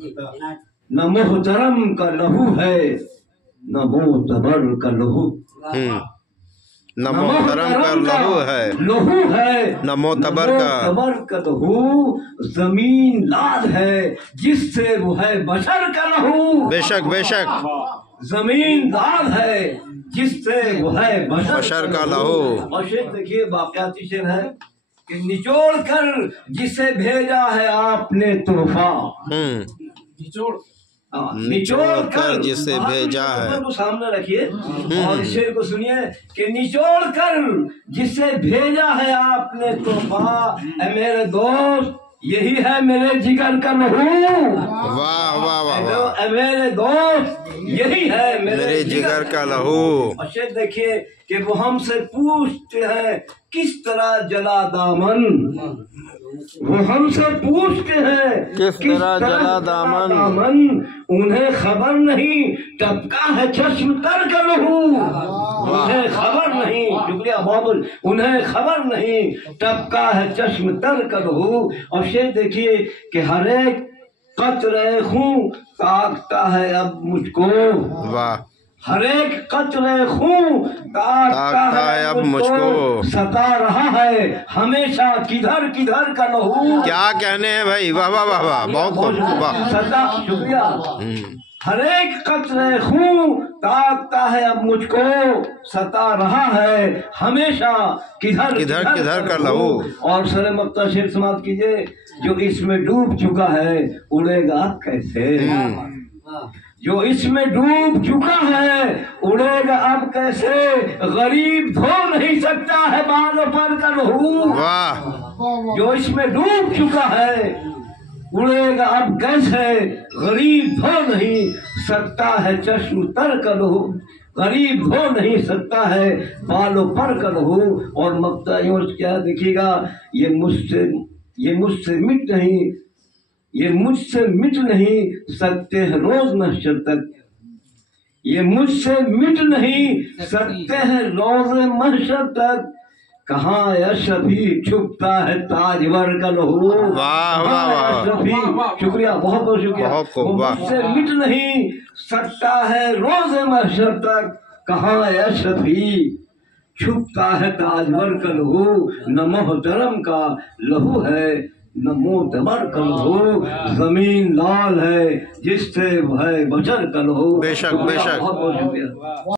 न मोहतरम का लहू है न मोतबर का लहू। न मोहतरम का लहू है न मोतबर का लहू। जमीन लाल है जिससे वो है बशर का लहू। बेशक बेशक। जमीन लाल है जिससे वो है बशर का लहू। और शेर देखिए वाकयाती शेर है कि निचोड़ कर जिसे भेजा है आपने तोहफा। निचोड़ कर जिसे भेजा है। को सामने रखिए और इस शेर को सुनिए कि निचोड़ कर जिसे भेजा है आपने तोहफा, ए मेरे दोस्त यही है मेरे जिगर का लहू। वाह वाह वाह। ए मेरे दोस्त यही है मेरे जिगर का लहू। और शेर देखिए कि वो हमसे पूछते हैं किस तरह जला दामन। वो हमसे पूछते हैं किस तरह जला दामन। उन्हें खबर नहीं टपका है चश्म तर का लहू। उन्हें खबर नहीं, शुक्रिया बहुत, उन्हें खबर नहीं टपका है चश्म तर का लहू। और शेर देखिए कि हर एक कतरे खून ताकता है अब मुझको। वाह। हर एक कतरे खून ताकता है अब मुझको। सता रहा है हमेशा किधर किधर का लहू। क्या कहने हैं भाई, वाह वाह वाह वाह, बहुत खूब, वाह। सदा शुक्रिया। हर एक कतरे खून ताकता है अब मुझको, सता रहा है हमेशा किधर किधर किधर का लहू। और सरे मक्ता शेर समाप्त कीजिए। जो इसमें डूब चुका है उड़ेगा कैसे। जो इसमें डूब चुका है उड़ेगा अब कैसे। गरीब धो नहीं सकता है बालों पर का लहू। वाह। जो इसमें डूब चुका है उड़ेगा अब कैसे। गरीब धो नहीं सकता है चश्म तर का लहू। गरीब धो नहीं सकता है बालों पर का लहू। और मक्ता क्या देखिएगा, ये मुझसे मिट नहीं, ये मुझसे मिट नहीं सकते हैं रोज महशर तक। ये मुझसे मिट नहीं सकते हैं रोज महशर तक। कहाँ अशरफी छुपता है ताजवर का लहू। वाह वाह वाह, शुक्रिया बहुत बहुत शुक्रिया। मुझसे मिट नहीं सकता है रोज महशर तक। कहाँ अशरफी छुपता है ताजवर का लहू। न मोहतरम का लहू है न मोतबर का लहू। जमीन लाल है जिससे वह बशर का लहू। बेशक बेशक। बहुत बहुत शुक्रिया।